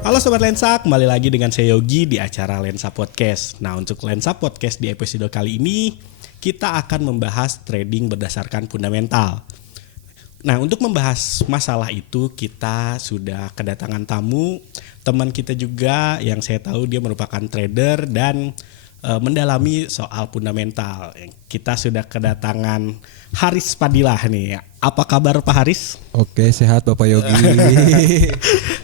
Halo Sobat Lensa, kembali lagi dengan saya Yogi di acara Lensa Podcast. Nah, untuk Lensa Podcast di episode kali ini, kita akan membahas trading berdasarkan fundamental. Nah, untuk membahas masalah itu, kita sudah kedatangan tamu, teman kita juga yang saya tahu dia merupakan trader dan mendalami soal fundamental. Kita sudah kedatangan Haris Padilah nih. Apa kabar Pak Haris? Oke, sehat Bapak Yogi.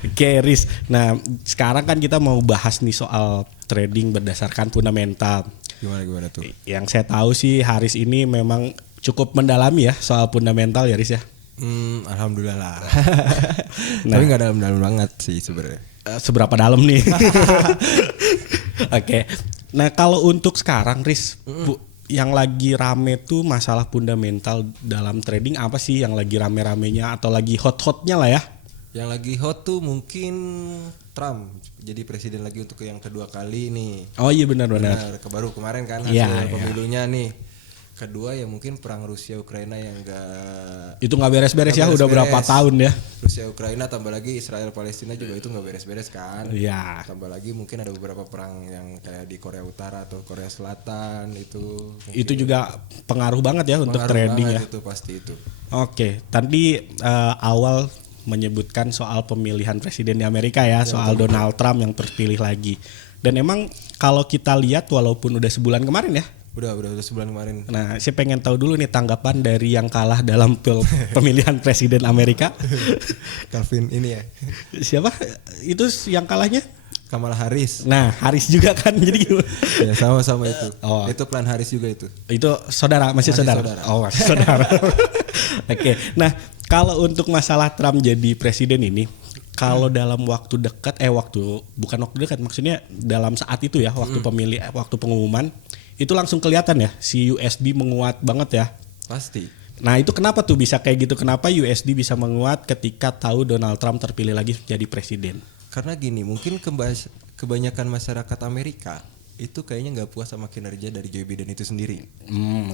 Oke, Riz. Nah, sekarang kan kita mau bahas nih soal trading berdasarkan fundamental. Gimana tuh? Yang saya tahu sih Haris ini memang cukup mendalami ya soal fundamental ya, Riz ya. Alhamdulillah lah. Nah, Tapi nggak dalam-dalam banget sih sebenarnya. Seberapa dalam nih? Oke. Nah, kalau untuk sekarang, Riz, yang lagi rame tuh masalah fundamental dalam trading apa sih yang lagi rame-ramenya atau lagi hot-hotnya lah ya? Yang lagi hot tuh mungkin Trump jadi presiden lagi untuk yang kedua kali nih. Oh iya benar. Baru kemarin kan hasil Iya. pemilunya nih. Kedua ya mungkin perang Rusia Ukraina yang Itu nggak beres-beres ya, udah berapa tahun ya? Rusia Ukraina tambah lagi Israel Palestina juga itu nggak beres-beres kan. Iya. Tambah lagi mungkin ada beberapa perang yang kayak di Korea Utara atau Korea Selatan itu. Itu juga pengaruh banget ya untuk trading ya. Itu pasti itu. Oke, tadi awal menyebutkan soal pemilihan presiden di Amerika ya, soal Donald Trump yang terpilih lagi. Dan emang kalau kita lihat walaupun udah sebulan kemarin ya. Udah sebulan kemarin. Nah, saya pengen tahu dulu nih tanggapan dari yang kalah dalam pemilihan presiden Amerika. Calvin ini ya. Siapa? Itu yang kalahnya? Kamala Harris. Nah, Harris juga kan. Jadi gimana? Ya sama-sama itu. Oh. Itu plan Harris juga itu. Itu masih saudara. Oh, masih saudara. Oke. Nah, kalau untuk masalah Trump jadi presiden ini, kalau dalam waktu dekat bukan waktu dekat, maksudnya dalam saat itu ya, waktu waktu pengumuman itu langsung kelihatan ya si USD menguat banget ya. Pasti. Nah, itu kenapa tuh bisa kayak gitu? Kenapa USD bisa menguat ketika tahu Donald Trump terpilih lagi jadi presiden? Karena gini, mungkin kebanyakan masyarakat Amerika itu kayaknya nggak puas sama kinerja dari Joe Biden itu sendiri.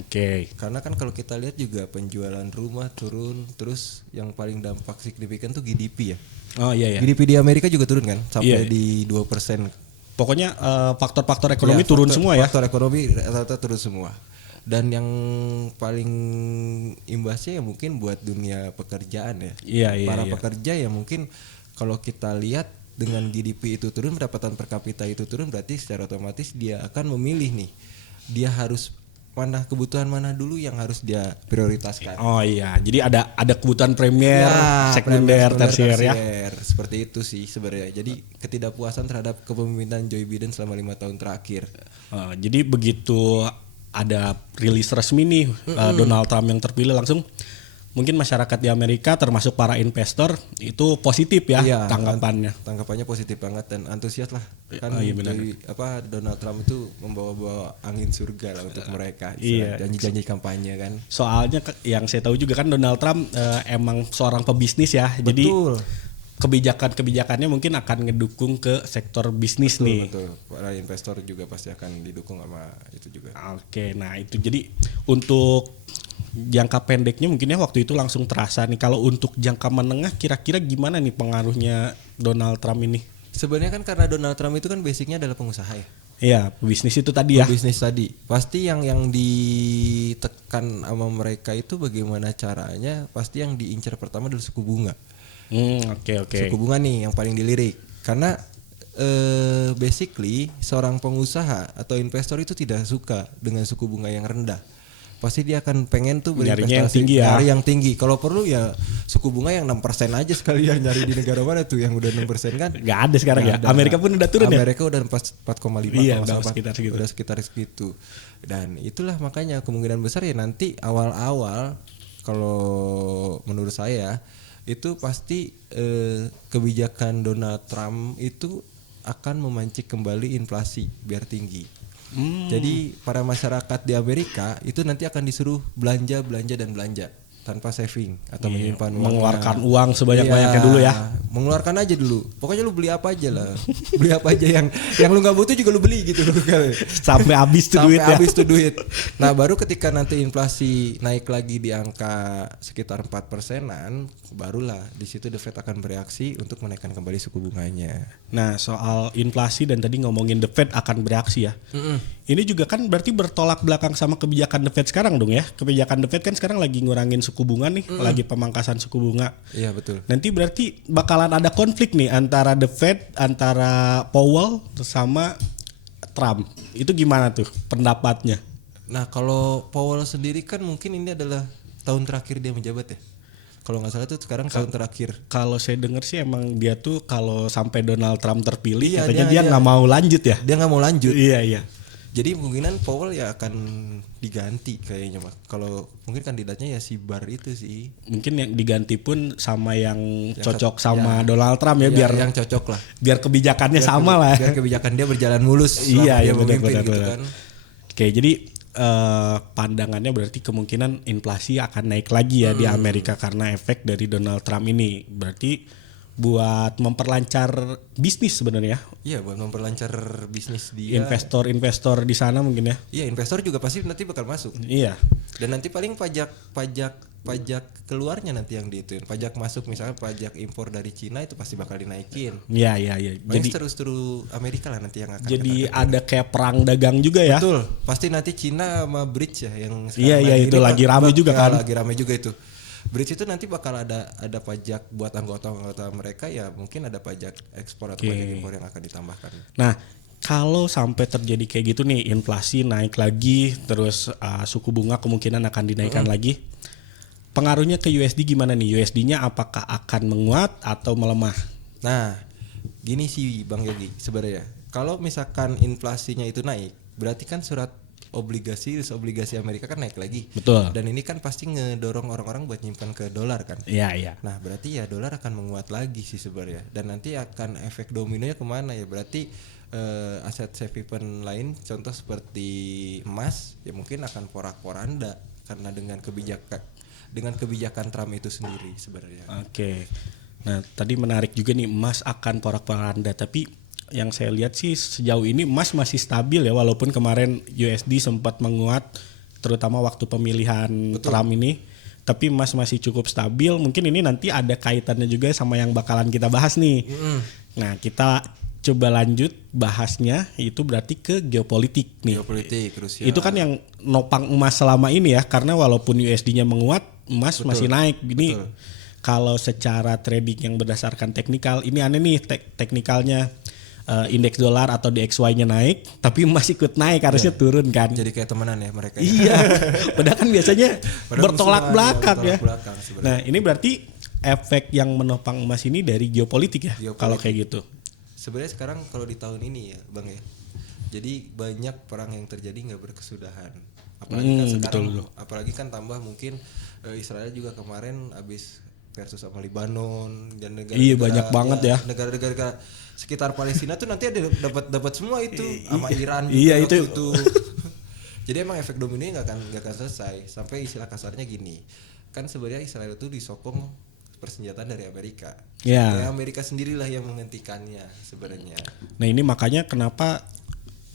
Oke. Karena kan kalau kita lihat juga penjualan rumah turun, terus yang paling dampak signifikan tuh GDP ya. Oh iya. GDP di Amerika juga turun kan, sampai di 2%. Pokoknya faktor-faktor ekonomi turun semua ya. Faktor ekonomi rata-rata turun semua. Dan yang paling imbasnya ya mungkin buat dunia pekerjaan ya. Para pekerja ya mungkin kalau kita lihat dengan GDP itu turun, pendapatan per kapita itu turun, berarti secara otomatis dia akan memilih nih. Dia harus kebutuhan mana dulu yang harus dia prioritaskan. Oh iya, jadi ada kebutuhan primer, sekunder, tersier ya. Seperti itu sih sebenarnya. Jadi ketidakpuasan terhadap kepemimpinan Joe Biden selama 5 tahun terakhir. Jadi begitu ada rilis resmi nih Donald Trump yang terpilih langsung, mungkin masyarakat di Amerika termasuk para investor itu positif ya tanggapannya. Tanggapannya positif banget dan antusias lah. Kan Donald Trump itu membawa angin surga lah untuk mereka. Janji-janji kampanye kan. Soalnya yang saya tahu juga kan Donald Trump emang seorang pebisnis ya. Betul. Jadi kebijakannya mungkin akan ngedukung ke sektor bisnis nih. Betul. Para investor juga pasti akan didukung sama itu juga. Oke, nah itu jadi untuk jangka pendeknya mungkin ya waktu itu langsung terasa nih. Kalau untuk jangka menengah kira-kira gimana nih pengaruhnya Donald Trump ini? Sebenarnya kan karena Donald Trump itu kan basicnya adalah pengusaha ya. Iya, bisnis itu tadi ya. Bisnis tadi. Pasti yang ditekan sama mereka itu bagaimana caranya, pasti yang diincar pertama adalah suku bunga. Oke. Suku bunga nih yang paling dilirik. Karena basically seorang pengusaha atau investor itu tidak suka dengan suku bunga yang rendah. Pasti dia akan pengen tuh berinvestasi nyari yang tinggi. Kalau perlu ya suku bunga yang 6% aja sekalian nyari di negara mana tuh yang udah 6% kan? Gak ada sekarang ya. Amerika pun udah turun ya. Amerika udah 4,5. Iya, udah sekitar segitu. Dan itulah makanya kemungkinan besar ya nanti awal-awal kalau menurut saya itu pasti kebijakan Donald Trump itu akan memancing kembali inflasi biar tinggi. Jadi para masyarakat di Amerika itu nanti akan disuruh belanja. tanpa saving atau menyimpan mengeluarkan uang sebanyak-banyaknya dulu ya. Mengeluarkan aja dulu. Pokoknya lu beli apa aja lah. Beli apa aja yang lu nggak butuh juga lu beli gitu loh. Sampai habis tuh duit ya. Sampai habis tuh duit. Nah, baru ketika nanti inflasi naik lagi di angka sekitar 4%-an, barulah di situ The Fed akan bereaksi untuk menaikkan kembali suku bunganya. Nah, soal inflasi dan tadi ngomongin The Fed akan bereaksi ya. Ini juga kan berarti bertolak belakang sama kebijakan The Fed sekarang dong ya. Kebijakan The Fed kan sekarang lagi ngurangin suku bunga nih, lagi pemangkasan suku bunga. Iya, betul. Nanti berarti bakalan ada konflik nih antara The Fed, antara Powell sama Trump. Itu gimana tuh pendapatnya? Nah, kalau Powell sendiri kan mungkin ini adalah tahun terakhir dia menjabat ya. Kalau nggak salah tuh sekarang tahun terakhir. Kalau saya dengar sih emang dia tuh kalau sampai Donald Trump terpilih, katanya dia nggak mau lanjut ya. Dia nggak mau lanjut. Iya. Jadi kemungkinan Powell ya akan diganti kayaknya, Mak. Kalau mungkin kandidatnya ya si Barr itu sih. Mungkin yang diganti pun sama yang cocok sama Donald Trump ya, biar yang cocok lah. Biar kebijakannya sama lah. Biar kebijakan dia berjalan mulus. Iya, benar. Gitu kan. Oke, jadi pandangannya berarti kemungkinan inflasi akan naik lagi ya di Amerika karena efek dari Donald Trump ini. Berarti buat memperlancar bisnis sebenarnya. Iya, buat memperlancar bisnis dia. Investor di sana mungkin ya. Iya, investor juga pasti nanti bakal masuk. Iya. Dan nanti paling pajak keluarnya nanti yang diituin. Pajak masuk misalnya pajak impor dari Cina itu pasti bakal dinaikin. Iya. Jadi terus Amerika lah nanti yang akan. Jadi ada kayak perang dagang juga ya. Betul. Pasti nanti Cina sama BRICS ya yang sekarang. Iya, itu lagi rame juga kan. Lagi rame juga itu. BRICS itu nanti bakal ada pajak buat anggota mereka ya, mungkin ada pajak ekspor atau pajak impor yang akan ditambahkan. Nah, kalau sampai terjadi kayak gitu nih, inflasi naik lagi, terus suku bunga kemungkinan akan dinaikkan lagi. Pengaruhnya ke USD gimana nih? USD-nya apakah akan menguat atau melemah? Nah, gini sih Bang Yogi sebenarnya. Kalau misalkan inflasinya itu naik, berarti kan obligasi Amerika kan naik lagi. Betul. Dan ini kan pasti ngedorong orang-orang buat nyimpan ke dolar kan. Iya. Nah, berarti ya dolar akan menguat lagi sih sebenarnya. Dan nanti akan efek dominonya kemana ya? Berarti aset safe haven lain, contoh seperti emas, ya mungkin akan porak-poranda karena dengan kebijakan Trump itu sendiri sebenarnya. Oke. Nah, tadi menarik juga nih, emas akan porak-poranda, tapi yang saya lihat sih sejauh ini emas masih stabil ya, walaupun kemarin USD sempat menguat terutama waktu pemilihan Trump ini, tapi emas masih cukup stabil. Mungkin ini nanti ada kaitannya juga sama yang bakalan kita bahas nih. Nah, kita coba lanjut bahasnya, itu berarti ke geopolitik nih. Geopolitik Rusia. Itu kan yang nopang emas selama ini ya, karena walaupun USD-nya menguat, emas masih naik. Ini kalau secara trading yang berdasarkan teknikal, ini aneh nih teknikalnya. Indeks dolar atau DXY-nya naik, tapi masih ikut naik, harusnya turun kan. Jadi kayak temenan ya mereka. Iya. Padahal kan biasanya bertolak belakang ya. Nah, ini berarti efek yang menopang emas ini dari geopolitik ya. Kalau kayak gitu. Sebenarnya sekarang kalau di tahun ini ya, Bang ya. Jadi banyak perang yang terjadi nggak berkesudahan. Apalagi kan sekarang, apalagi kan tambah mungkin Israel juga kemarin habis versus sama Lebanon dan negara-negara. Iya, banyak banget ya. Negara-negara sekitar Palestina tuh nanti ada dapat semua itu sama Iran juga. Iya, itu. Jadi emang efek dominonya nggak akan selesai. Sampai istilah kasarnya gini, kan sebenarnya Israel itu disokong persenjataan dari Amerika. Ya, Amerika sendirilah yang menghentikannya sebenarnya. Nah, ini makanya kenapa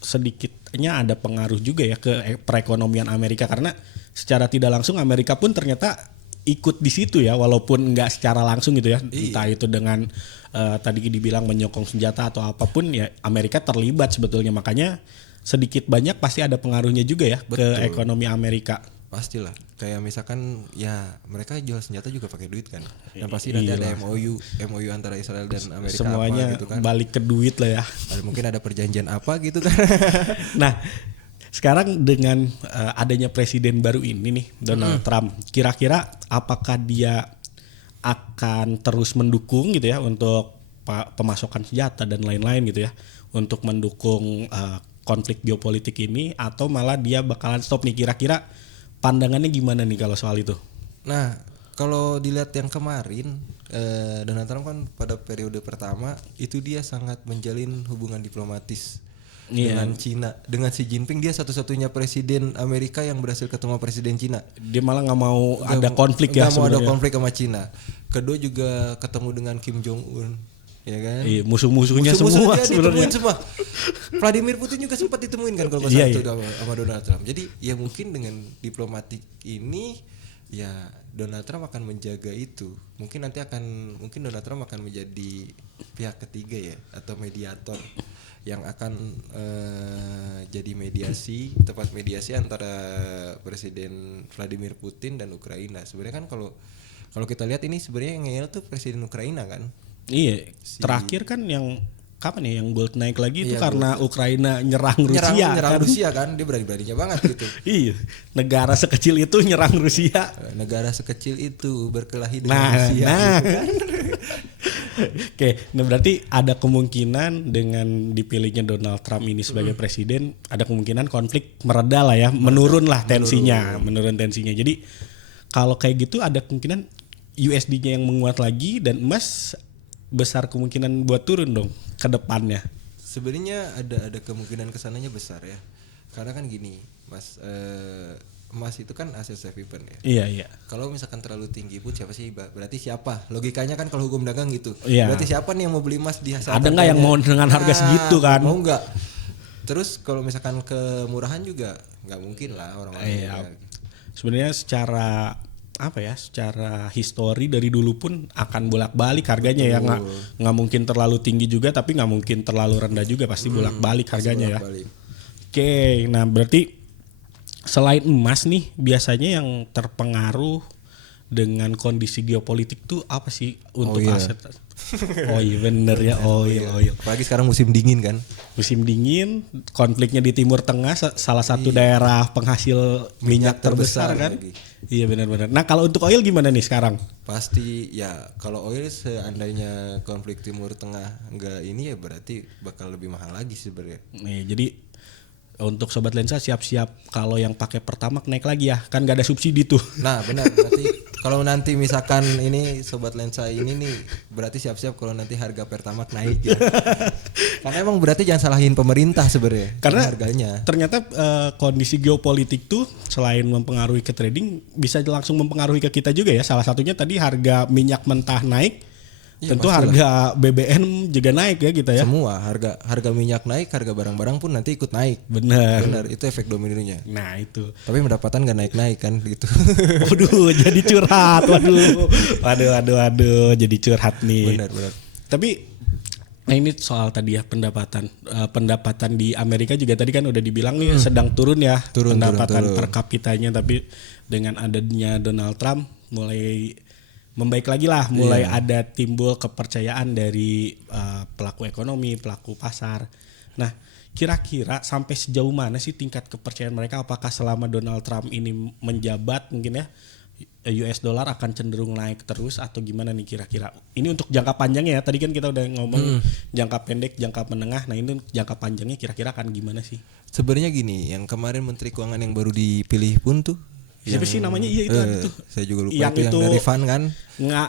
sedikitnya ada pengaruh juga ya ke perekonomian Amerika, karena secara tidak langsung Amerika pun ternyata ikut di situ ya, walaupun nggak secara langsung gitu ya. Entah itu dengan tadi dibilang menyokong senjata atau apapun ya, Amerika terlibat sebetulnya. Makanya sedikit banyak pasti ada pengaruhnya juga ya. Betul. Ke ekonomi Amerika. Pastilah. Kayak misalkan ya mereka jual senjata juga pakai duit kan. Dan pasti nanti ada MOU antara Israel dan Amerika. Semuanya gitu kan. Balik ke duit lah ya. Mungkin ada perjanjian apa gitu kan. Nah, sekarang dengan adanya presiden baru ini nih, Donald Trump, kira-kira apakah dia akan terus mendukung gitu ya untuk pemasokan senjata dan lain-lain gitu ya, untuk mendukung konflik geopolitik ini, atau malah dia bakalan stop nih? Kira-kira pandangannya gimana nih kalau soal itu? Nah, kalau dilihat yang kemarin, Donald Trump kan pada periode pertama itu dia sangat menjalin hubungan diplomatis dengan Cina, dengan Xi Jinping. Dia satu-satunya presiden Amerika yang berhasil ketemu presiden Cina. Dia malah nggak mau ada konflik ya. Nggak mau ada konflik sama Cina. Kedua juga ketemu dengan Kim Jong Un, ya kan? Iya, musuh-musuhnya semua sebenarnya. Semua. Vladimir Putin juga sempat ditemuin kan kalau nggak salah sama Donald Trump. Jadi ya mungkin dengan diplomatik ini ya Donald Trump akan menjaga itu. Mungkin Donald Trump akan menjadi pihak ketiga ya atau mediator yang akan jadi tempat mediasi antara Presiden Vladimir Putin dan Ukraina. Sebenarnya kan kalau kita lihat ini sebenarnya yang ngeyel tuh Presiden Ukraina kan. Iya. Terakhir kan yang kapan ya yang gold naik lagi itu karena Ukraina nyerang Rusia kan? Rusia kan, dia berani-beraninya banget gitu. Iya, negara sekecil itu nyerang Rusia. Negara sekecil itu berkelahi dengan Rusia. Gitu kan? Oke, nah berarti ada kemungkinan dengan dipilihnya Donald Trump ini sebagai presiden, ada kemungkinan konflik mereda lah ya, menurun tensinya. Jadi kalau kayak gitu ada kemungkinan USD-nya yang menguat lagi dan emas besar kemungkinan buat turun dong ke depannya. Sebenarnya ada kemungkinan kesananya besar ya, karena kan gini, Mas. Emas itu kan hasil safe haven ya. Iya. Kalau misalkan terlalu tinggi pun berarti siapa? Logikanya kan kalau hukum dagang gitu. Iya. Berarti siapa nih yang mau beli emas di hasil? Ada nggak yang mau dengan harga segitu kan? Mau nggak? Terus kalau misalkan kemurahan juga nggak mungkin lah orang-orang. Iya. Sebenarnya secara histori dari dulu pun akan bolak-balik harganya. Ya nggak mungkin terlalu tinggi juga tapi nggak mungkin terlalu rendah juga, pasti bolak-balik harganya ya. Oke, nah berarti selain emas nih, biasanya yang terpengaruh dengan kondisi geopolitik tuh apa sih untuk aset? Oh iya bener ya, oil. Apalagi sekarang musim dingin kan? Musim dingin, konfliknya di Timur Tengah, salah satu daerah penghasil minyak terbesar kan? Lagi. Iya benar-benar. Nah kalau untuk oil gimana nih sekarang? Pasti ya kalau oil seandainya konflik Timur Tengah enggak ini ya berarti bakal lebih mahal lagi sebenarnya. Nih jadi untuk Sobat Lensa siap-siap kalau yang pakai Pertamax naik lagi ya, kan gak ada subsidi tuh. Nah benar, berarti kalau nanti misalkan ini Sobat Lensa ini nih berarti siap-siap kalau nanti harga Pertamax naik ya. Karena emang berarti jangan salahin pemerintah sebenarnya. Karena harganya. Ternyata kondisi geopolitik tuh selain mempengaruhi ke trading bisa langsung mempengaruhi ke kita juga ya. Salah satunya tadi harga minyak mentah naik. Ya, tentu harga BBM juga naik ya kita ya. Semua harga minyak naik, harga barang-barang pun nanti ikut naik. Benar, itu efek dominonya. Nah itu. Tapi pendapatan nggak naik kan gitu. Waduh, jadi curhat. Waduh, jadi curhat nih. Benar. Tapi nah ini soal tadi ya pendapatan di Amerika juga tadi kan udah dibilang nih sedang turun ya pendapatan per kapitanya, tapi dengan adanya Donald Trump mulai membaik lagi lah, mulai ada timbul kepercayaan dari pelaku ekonomi, pelaku pasar. Nah, kira-kira sampai sejauh mana sih tingkat kepercayaan mereka? Apakah selama Donald Trump ini menjabat mungkin ya US dollar akan cenderung naik terus atau gimana nih kira-kira? Ini untuk jangka panjangnya ya. Tadi kan kita udah ngomong jangka pendek, jangka menengah. Nah, ini jangka panjangnya kira-kira akan gimana sih? Sebenarnya gini, yang kemarin Menteri Keuangan yang baru dipilih pun tuh siapa sih namanya? Iya itu. Saya juga lupa yang dari Van kan.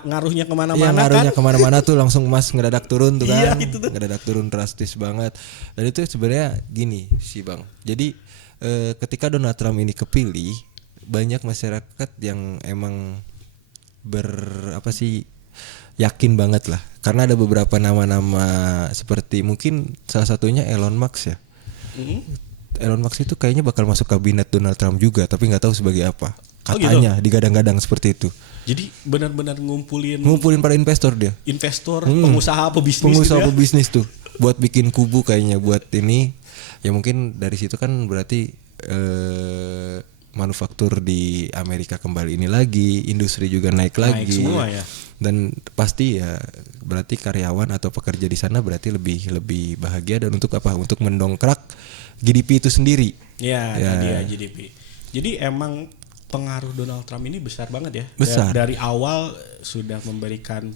Ngaruhnya kemana-mana kan. Ngaruhnya kemana-mana tuh langsung emas ngedadak turun tuh kan. Iya, itu tuh. Ngedadak turun drastis banget. Dan itu sebenarnya gini sih Bang. Jadi ketika Donald Trump ini kepilih, banyak masyarakat yang emang yakin banget lah. Karena ada beberapa nama-nama seperti mungkin salah satunya Elon Musk ya. Elon Musk itu kayaknya bakal masuk kabinet Donald Trump juga, tapi nggak tahu sebagai apa. Katanya digadang-gadang seperti itu. Jadi benar-benar ngumpulin para investor dia. Investor, pengusaha, pebisnis tuh. Buat bikin kubu kayaknya buat ini. Ya mungkin dari situ kan berarti manufaktur di Amerika kembali ini lagi, industri juga naik lagi. Semua ya. Dan pasti ya berarti karyawan atau pekerja di sana berarti lebih bahagia dan untuk apa? Untuk mendongkrak GDP itu sendiri. Ya. Tadi ya GDP. Jadi emang pengaruh Donald Trump ini besar banget ya. Besar. Dari awal sudah memberikan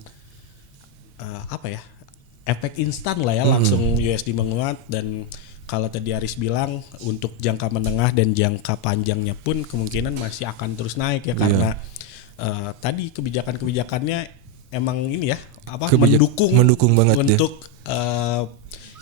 efek instan lah ya, langsung USD menguat. Dan kalau tadi Aris bilang untuk jangka menengah dan jangka panjangnya pun kemungkinan masih akan terus naik ya, karena tadi kebijakan-kebijakannya emang ini ya mendukung banget untuk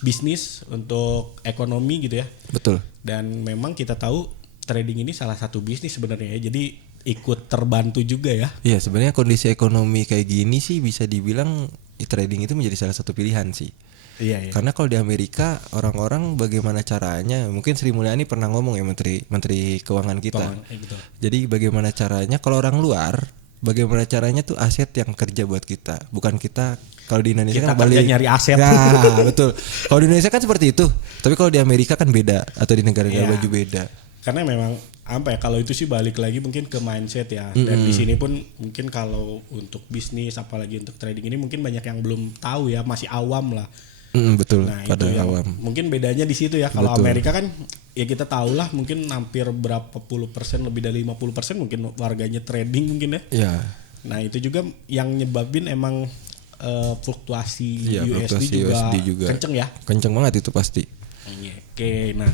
bisnis, untuk ekonomi gitu ya. Betul. Dan memang kita tahu trading ini salah satu bisnis sebenarnya ya. Jadi ikut terbantu juga ya. Iya, sebenarnya kondisi ekonomi kayak gini sih bisa dibilang trading itu menjadi salah satu pilihan sih. Iya. Karena kalau di Amerika orang-orang bagaimana caranya, mungkin Sri Mulyani pernah ngomong ya, Menteri Keuangan kita. Jadi bagaimana caranya kalau orang luar, bagaimana caranya tuh aset yang kerja buat kita, bukan kita. Kalau di Indonesia kita kan balik nyari aset. Nah, betul. Kalau di Indonesia kan seperti itu. Tapi kalau di Amerika kan beda, atau di negara-negara baju beda. Karena memang apa ya, kalau itu sih balik lagi mungkin ke mindset ya. Dan di sini pun mungkin kalau untuk bisnis apalagi untuk trading ini mungkin banyak yang belum tahu ya, masih awam lah. Betul. Nah, pada awam. Mungkin bedanya di situ ya. Kalau Amerika kan ya kita tahu lah, mungkin hampir berapa puluh persen, lebih dari 50% mungkin warganya trading mungkin ya. Iya. Nah, itu juga yang nyebabin emang fluktuasi USD juga kenceng ya. Kenceng banget itu pasti. Oke, nah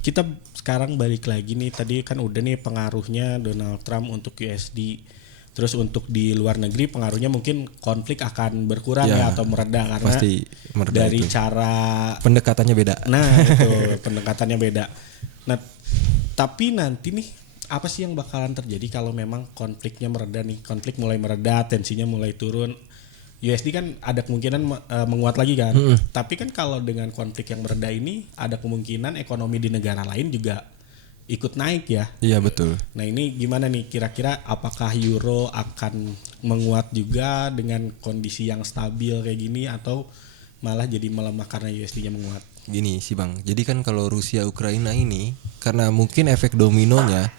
kita sekarang balik lagi nih, tadi kan udah nih pengaruhnya Donald Trump untuk USD. Terus untuk di luar negeri pengaruhnya mungkin konflik akan berkurang ya atau mereda karena pasti mereda dari itu. Cara pendekatannya beda. Nah, itu pendekatannya beda. Nah, tapi nanti nih apa sih yang bakalan terjadi kalau memang konfliknya mereda nih? Konflik mulai mereda, tensinya mulai turun. USD kan ada kemungkinan menguat lagi kan. Tapi kan kalau dengan konflik yang mereda ini ada kemungkinan ekonomi di negara lain juga ikut naik ya. Iya, betul. Nah, ini gimana nih kira-kira, apakah euro akan menguat juga dengan kondisi yang stabil kayak gini atau malah jadi melemah karena USD-nya menguat? Gini sih Bang. Jadi kan kalau Rusia Ukraina ini karena mungkin efek dominonya,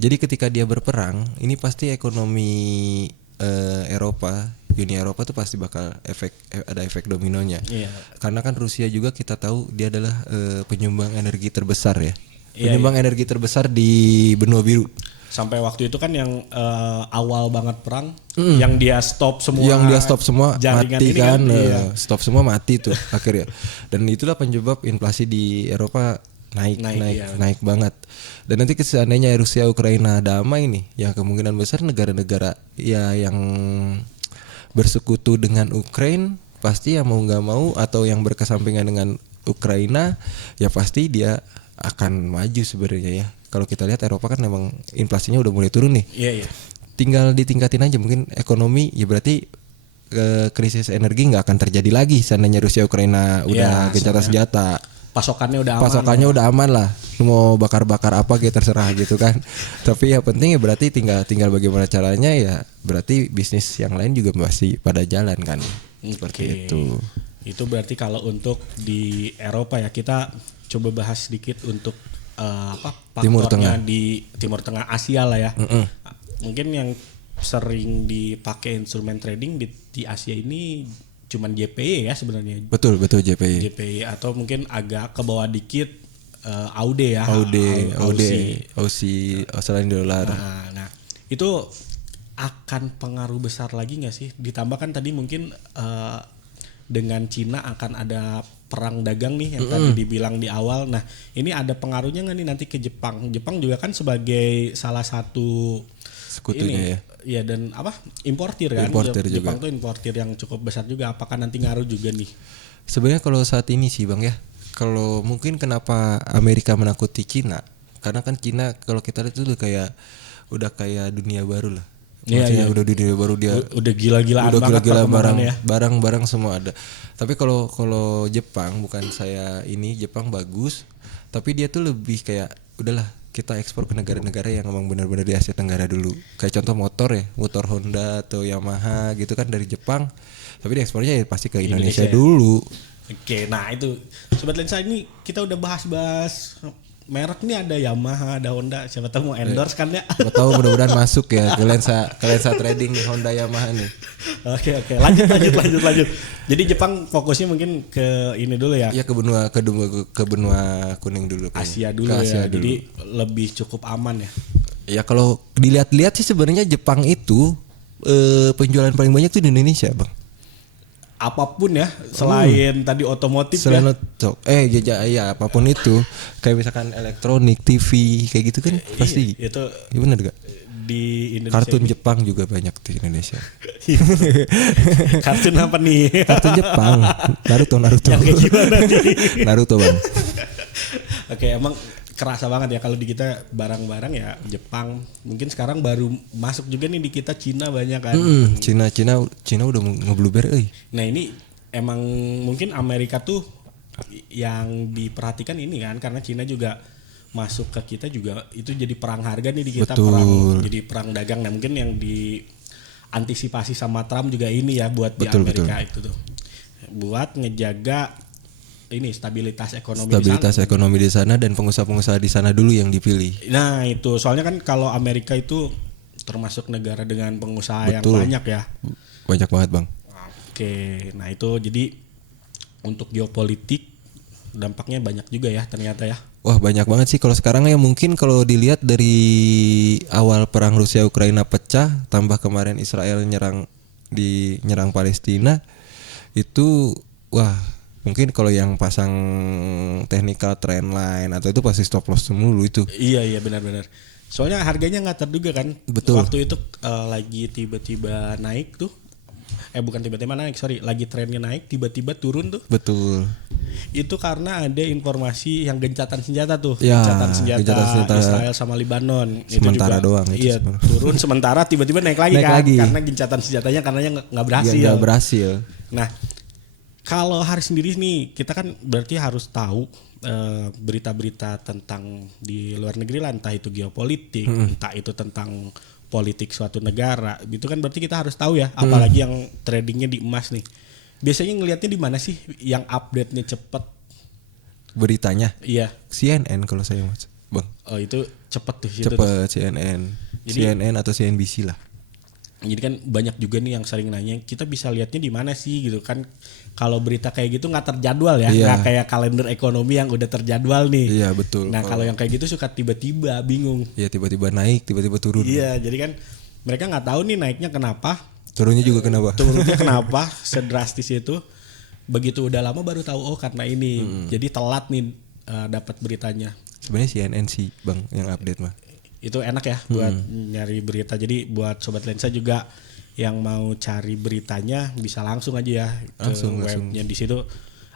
jadi ketika dia berperang, ini pasti ekonomi Eropa, Uni Eropa tuh pasti bakal ada efek dominonya. Iya. Karena kan Rusia juga kita tahu dia adalah penyumbang energi terbesar ya. Penyumbang energi terbesar di benua biru. Sampai waktu itu kan yang awal banget perang, yang dia stop semua mati kan, iya. Stop semua mati tuh akhirnya. Dan itulah penyebab inflasi di Eropa naik banget. Dan nanti seandainya Rusia Ukraina damai nih, ya kemungkinan besar negara-negara ya yang bersekutu dengan Ukraina pasti yang mau nggak mau atau yang berkesampingan dengan Ukraina ya pasti dia akan maju sebenarnya ya. Kalau kita lihat Eropa kan memang inflasinya udah mulai turun nih. Iya. Tinggal ditingkatin aja mungkin ekonomi ya, berarti krisis energi nggak akan terjadi lagi seandainya Rusia Ukraina udah gencatan senjata. Pasokannya udah aman lah. Mau bakar-bakar apa gitu terserah gitu kan. Tapi ya penting ya berarti tinggal bagaimana caranya ya, berarti bisnis yang lain juga masih pada jalan kan. Seperti itu. Itu berarti kalau untuk di Eropa ya, kita coba bahas sedikit untuk faktornya di Timur Tengah Asia lah ya. Mungkin yang sering dipakai instrumen trading di Asia ini cuman JPY ya sebenarnya. Betul JPY. JPY atau mungkin agak ke bawah dikit AUD ya. Aussie Australian dollar. Nah, itu akan pengaruh besar lagi nggak sih? Ditambah kan tadi mungkin dengan Cina akan ada perang dagang nih yang tadi dibilang di awal. Nah, ini ada pengaruhnya nggak nih nanti ke Jepang? Jepang juga kan sebagai salah satu sekutunya ya. Iya, dan importir kan. Jepang tuh importir yang cukup besar juga. Apakah nanti ngaruh juga nih? Sebenarnya kalau saat ini sih Bang ya, kalau mungkin kenapa Amerika menakuti Cina, karena kan Cina kalau kita lihat itu udah kayak dunia baru lah. Maksudnya udah dunia baru, dia udah gila-gilaan barang semua ada. Tapi kalau Jepang, bukan saya ini, Jepang bagus, tapi dia tuh lebih kayak udahlah kita ekspor ke negara-negara yang memang benar-benar di Asia Tenggara dulu. Kayak contoh motor Honda atau Yamaha gitu kan dari Jepang, tapi diekspornya ya pasti ke Indonesia dulu. Oke, nah itu Sobat Lensa, ini kita udah bahas merek nih, ada Yamaha, ada Honda, siapa tahu mau endorse kan ya. Siapa tahu mudah-mudahan masuk ya ke lensa trading Honda Yamaha nih. Oke, lanjut. Jadi Jepang fokusnya mungkin ke ini dulu ya. Iya, ke benua kuning dulu. Asia dulu ya. Jadi lebih cukup aman ya. Ya kalau dilihat-lihat sih sebenarnya Jepang itu penjualan paling banyak tuh di Indonesia, Bang. Apapun ya, selain tadi otomotif ya apapun itu, kayak misalkan elektronik, TV kayak gitu kan pasti. Itu benar gak? di Indonesia. Kartun Jepang juga banyak di Indonesia. Kartun apa nih? Kartun Jepang. Naruto. Yang kayak gimana nih? Naruto bang. Oke, emang kerasa banget ya kalau di kita barang-barang ya Jepang. Mungkin sekarang baru masuk juga nih di kita Cina banyak kan. Cina udah ngebluber euy. Nah ini emang mungkin Amerika tuh yang diperhatikan ini kan, karena Cina juga masuk ke kita juga itu jadi perang harga nih di kita. Betul. Jadi perang dagang. Nah mungkin yang diantisipasi sama Trump juga ini ya buat di Amerika itu tuh buat ngejaga ini stabilitas ekonomi di sana dan pengusaha-pengusaha di sana dulu yang dipilih. Nah itu soalnya kan kalau Amerika itu termasuk negara dengan pengusaha yang banyak ya. Banyak banget bang. Oke, nah itu jadi untuk geopolitik dampaknya banyak juga ya ternyata ya. Wah banyak banget sih kalau sekarang ya, mungkin kalau dilihat dari awal perang Rusia Ukraina pecah tambah kemarin Israel nyerang Palestina itu wah mungkin kalau yang pasang technical trend line atau itu pasti stop loss mulu itu. Iya benar-benar. Soalnya harganya nggak terduga kan. Betul. Waktu itu lagi tiba-tiba naik tuh. Bukan tiba-tiba naik, lagi trennya naik, tiba-tiba turun tuh. Betul. Itu karena ada informasi yang gencatan senjata tuh, ya, gencatan senjata Israel sama Libanon. Sementara itu juga, doang. Iya, turun sementara tiba-tiba naik lagi karena gencatan senjatanya karenanya nggak berhasil. Nggak berhasil. Nah, kalau hari sendiri nih kita kan berarti harus tahu berita-berita tentang di luar negeri lah, entah itu geopolitik, entah itu tentang politik suatu negara, itu kan berarti kita harus tahu ya, apalagi yang tradingnya di emas nih. Biasanya ngelihatnya di mana sih yang update-nya cepet? Beritanya? Iya. CNN kalau saya mas, bang. Oh itu cepet tuh. Cepet CNN. CNN atau CNBC lah. Jadi kan banyak juga nih yang sering nanya, kita bisa lihatnya di mana sih gitu kan? Kalau berita kayak gitu nggak terjadwal ya, nggak kayak kalender ekonomi yang udah terjadwal nih. Iya betul. Nah kalau yang kayak gitu suka tiba-tiba bingung. Iya tiba-tiba naik, tiba-tiba turun. Iya jadi kan mereka nggak tahu nih naiknya kenapa. Turunnya juga kenapa? Turunnya kenapa sedrastis itu? Begitu udah lama baru tahu karena ini. Jadi telat nih dapat beritanya. Sebenarnya CNN sih bang yang update mah. Itu enak ya buat nyari berita. Jadi buat Sobat Lensa juga yang mau cari beritanya bisa langsung aja ya ke webnya, di situ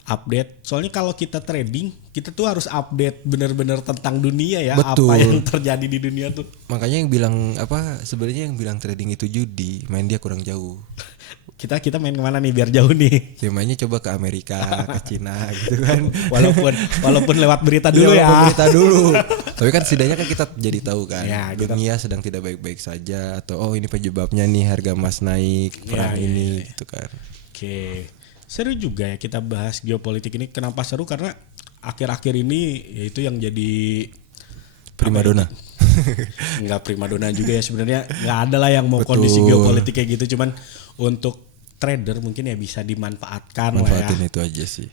update. Soalnya kalau kita trading, kita tuh harus update benar-benar tentang dunia ya. Betul. Apa yang terjadi di dunia tuh. Makanya yang bilang sebenarnya yang bilang trading itu judi, main dia kurang jauh. Kita main kemana nih biar jauh nih? Ya mainnya coba ke Amerika, ke Cina gitu kan. Walaupun lewat berita dulu ya. Berita dulu. Tapi kan setidaknya kan kita jadi tahu kan ya, dunia sedang tidak baik-baik saja, atau ini penyebabnya nih harga emas naik perang ini gitu kan. Oke. Seru juga ya kita bahas geopolitik ini. Kenapa seru? Karena akhir-akhir ini yaitu yang jadi primadona. Enggak primadona juga ya sebenarnya, enggak ada lah yang mau kondisi geopolitik kayak gitu, cuman untuk trader mungkin ya bisa dimanfaatkan lah ya. Manfaatin itu aja sih.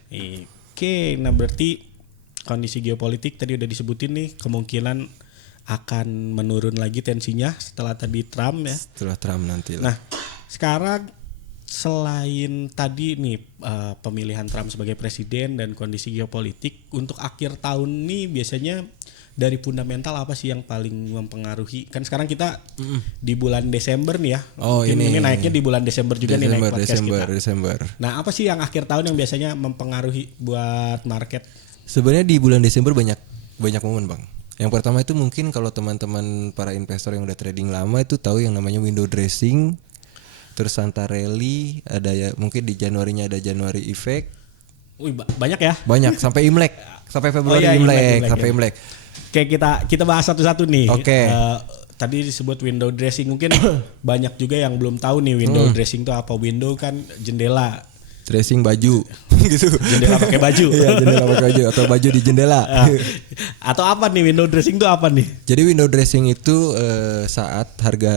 Oke, nah berarti kondisi geopolitik tadi udah disebutin nih, kemungkinan akan menurun lagi tensinya setelah tadi Trump ya. Setelah Trump nanti lah. Nah, sekarang selain tadi nih pemilihan Trump sebagai presiden dan kondisi geopolitik, untuk akhir tahun nih biasanya dari fundamental apa sih yang paling mempengaruhi? Kan sekarang kita di bulan Desember nih ya. Oh, ini naiknya di bulan Desember juga nih naik podcast Desember. Nah, apa sih yang akhir tahun yang biasanya mempengaruhi buat market? Sebenarnya di bulan Desember banyak momen, Bang. Yang pertama itu mungkin kalau teman-teman para investor yang udah trading lama itu tahu yang namanya window dressing. Terus Santa Rally, ada ya mungkin di Januarinya ada January Effect. Wih, banyak ya? Banyak sampai Imlek, sampai Februari Imlek, sampai Imlek. Oke, kita bahas satu-satu nih. Oke. Tadi disebut window dressing, mungkin banyak juga yang belum tahu nih window dressing itu apa. Window kan jendela. Dressing baju gitu. Jendela pakai baju. Iya, jendela pakai baju atau baju di jendela. Atau apa nih window dressing itu apa nih? Jadi window dressing itu saat harga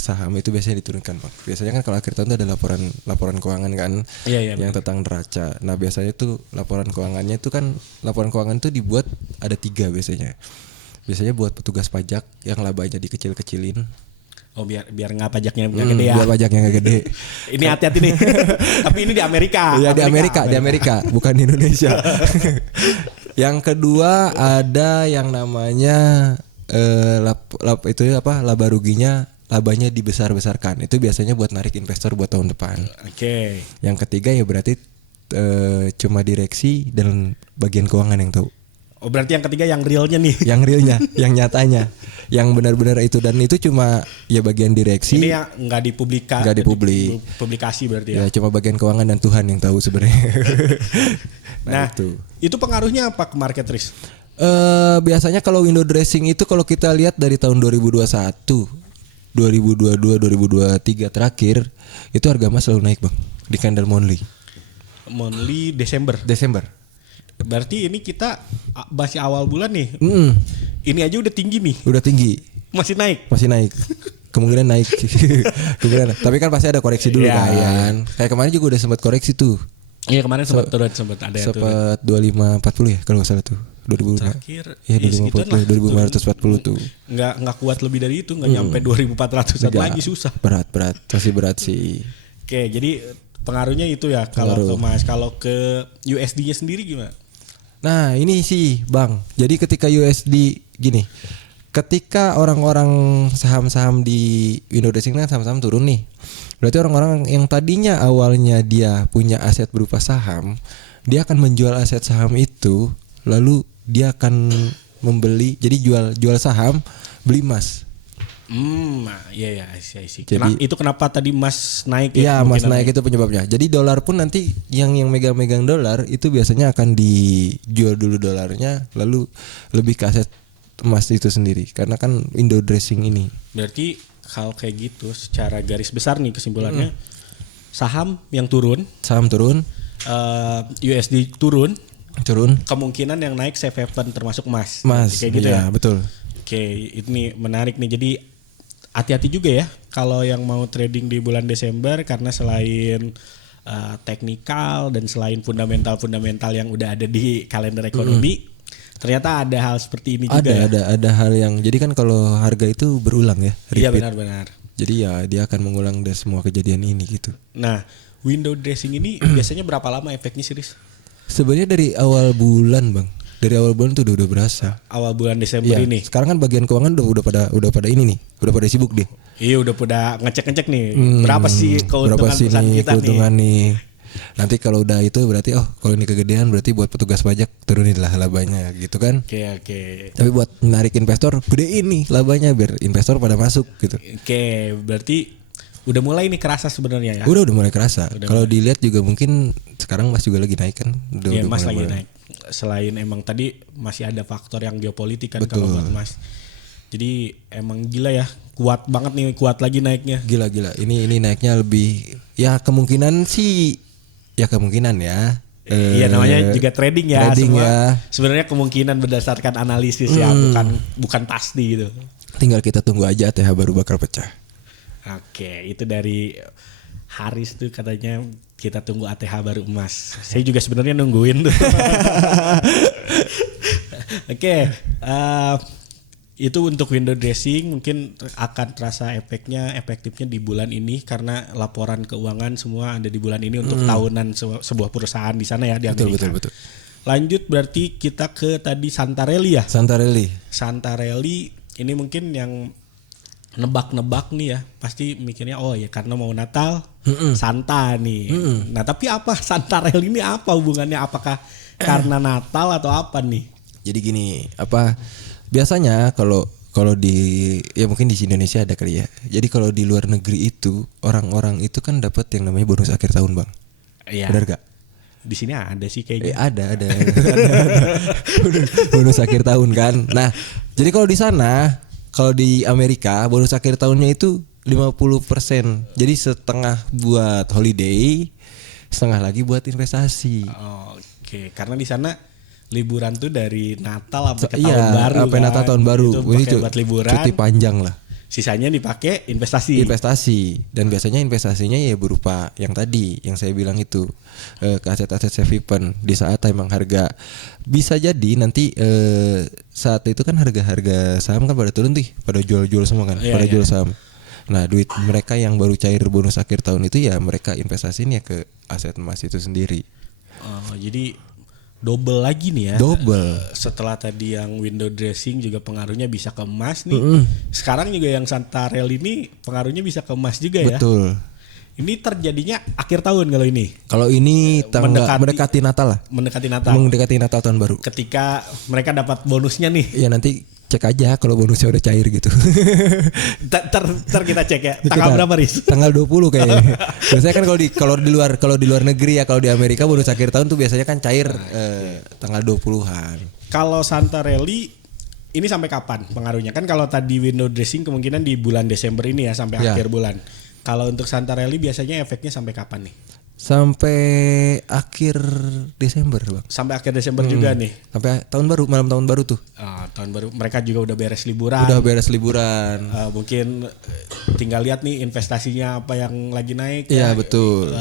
saham itu biasanya diturunkan, Pak. Biasanya kan kalau akhir tahun itu ada laporan keuangan kan, yang tentang neraca. Nah biasanya itu laporan keuangan itu dibuat ada 3 biasanya. Biasanya buat petugas pajak yang labanya dikecil-kecilin. Oh biar nggak pajaknya nggak gede ya. Biar pajaknya nggak gede. Ini hati-hati nih. Tapi ini di Amerika. Iya di Amerika, bukan di Indonesia. Yang kedua ada yang namanya laba ruginya, labanya dibesar-besarkan. Itu biasanya buat narik investor buat tahun depan. Oke. Yang ketiga ya berarti cuma direksi dan bagian keuangan yang tahu. Oh berarti yang ketiga yang realnya nih. Yang realnya, yang nyatanya, yang benar-benar itu, dan itu cuma ya bagian direksi. Ini yang nggak dipublikasi berarti ya. Ya cuma bagian keuangan dan Tuhan yang tahu sebenarnya. Nah itu pengaruhnya apa ke market risk? Biasanya kalau window dressing itu kalau kita lihat dari tahun 2021, 2022, 2023 terakhir itu harga emas selalu naik bang di candle monthly. Monthly Desember. Berarti ini kita masih awal bulan nih. Ini aja udah tinggi nih. Udah tinggi. Masih naik. Kemungkinan naik. Kemungkinan. Tapi kan pasti ada koreksi dulu kan. Kayak kemarin juga udah sempat koreksi tuh. Iya kemarin sempat turun, sempat ada yang turun. Sempat 2540 ya kalau nggak salah tuh. 2000 terakhir. Iya 2540 tuh. Enggak kuat lebih dari itu, enggak nyampe 2400 lagi, susah. Berat. Masih berat sih. Oke, jadi pengaruhnya itu ya kalau ke emas. Kalau ke USD-nya sendiri gimana? Nah ini sih bang, jadi ketika USD gini, ketika orang-orang saham-saham di window dressing kan saham-saham turun nih, berarti orang-orang yang tadinya awalnya dia punya aset berupa saham, dia akan menjual aset saham itu, lalu dia akan membeli, jadi jual saham, beli emas. Iya. Jadi itu kenapa tadi emas naik ya? Iya, emas naik itu penyebabnya. Jadi dolar pun nanti yang megang-megang dolar itu biasanya akan dijual dulu dolarnya, lalu lebih ke aset emas itu sendiri. Karena kan window dressing ini. Berarti kalau kayak gitu, secara garis besar nih kesimpulannya, saham turun, USD turun, kemungkinan yang naik safe haven termasuk emas. Kayak gitu ya. Betul. Oke, ini menarik nih. Jadi hati-hati juga ya kalau yang mau trading di bulan Desember, karena selain teknikal dan selain fundamental yang udah ada di kalender ekonomi, ternyata ada hal seperti ini juga. Ada hal yang, jadi kan kalau harga itu berulang ya. Iya benar. Jadi ya dia akan mengulang dari semua kejadian ini gitu. Nah, window dressing ini biasanya berapa lama efeknya sih, Riz? Sebenarnya dari awal bulan bang. Dari awal bulan tuh udah berasa. Awal bulan Desember ini. Sekarang kan bagian keuangan udah pada ini nih, udah pada sibuk deh. Iya, udah pada ngecek nih. Berapa sih keuntungan perusahaan kita nih? Nanti kalau udah itu berarti kalau ini kegedean berarti buat petugas pajak turunin lah labanya gitu kan. Oke. Tapi buat menarik investor gedein nih labanya biar investor pada masuk gitu. Oke, berarti udah mulai nih kerasa sebenarnya ya. Udah mulai kerasa. Kalau dilihat juga mungkin sekarang emas juga lagi naik kan. Iya, emas lagi naik. Selain emang tadi masih ada faktor yang geopolitik kan. Betul. Kalau buat emas. Jadi emang gila ya, kuat banget nih, kuat lagi naiknya. Gila. Ini naiknya lebih ya kemungkinan sih ya. Iya, namanya juga trading ya. Sebenarnya kemungkinan berdasarkan analisis ya, bukan pasti gitu. Tinggal kita tunggu aja ATH baru bakal pecah. Oke, itu dari Haris tuh katanya kita tunggu ATH baru emas. Saya juga sebenarnya nungguin tuh. Oke, itu untuk window dressing mungkin akan terasa efektifnya di bulan ini karena laporan keuangan semua ada di bulan ini untuk tahunan sebuah perusahaan di sana ya di Amerika. Betul. Lanjut berarti kita ke tadi Santarelli ya. Santarelli ini mungkin yang nebak-nebak nih ya, pasti mikirnya karena mau Natal Santa nih. Nah tapi apa Santarelli ini apa hubungannya? Apakah karena Natal atau apa nih? Jadi gini, biasanya kalau di ya mungkin di Indonesia ada kali ya. Jadi kalau di luar negeri itu orang-orang itu kan dapat yang namanya bonus akhir tahun bang. Iya. Benar gak? Di sini ada sih kayaknya. Ada. bonus akhir tahun kan. Nah jadi kalau di sana, kalau di Amerika bonus akhir tahunnya itu 50%. Jadi setengah buat holiday, setengah lagi buat investasi. Oke, karena di sana liburan tuh dari Natal sampai ke tahun baru. Sampai Natal tahun baru. Itu buat liburan. Cuti panjang lah. Sisanya dipakai investasi. Dan biasanya investasinya ya berupa yang tadi yang saya bilang itu ke aset-aset safe haven. Di saat emang harga bisa jadi nanti saat itu kan harga saham kan pada turun tuh, pada jual semua kan, jual saham. Nah duit mereka yang baru cair bonus akhir tahun itu ya mereka investasinya ke aset emas itu sendiri. Jadi double lagi nih ya. Double. Setelah tadi yang window dressing juga pengaruhnya bisa ke emas nih. Sekarang juga yang Santarelli ini pengaruhnya bisa ke emas juga ya. Betul. Ini terjadinya akhir tahun kalau ini. Kalau ini mendekati Natal lah. Mendekati Natal tahun baru. Ketika mereka dapat bonusnya nih. Ya nanti cek aja kalau bonusnya udah cair gitu. Ntar kita cek ya. Tanggal berapa, Riz? Tanggal 20 kayaknya. Biasanya kan kalau di luar negeri ya, kalau di Amerika bonus akhir tahun tuh biasanya kan cair tanggal 20-an. Kalau Santarelli ini sampai kapan pengaruhnya? Kan kalau tadi window dressing kemungkinan di bulan Desember ini ya sampai akhir bulan. Kalau untuk Santarelli biasanya efeknya sampai kapan nih? Sampai akhir Desember, Bang. Sampai akhir Desember juga nih. Sampai malam tahun baru tuh. Tahun baru. Mereka juga udah beres liburan. Mungkin tinggal lihat nih investasinya apa yang lagi naik. Iya, betul.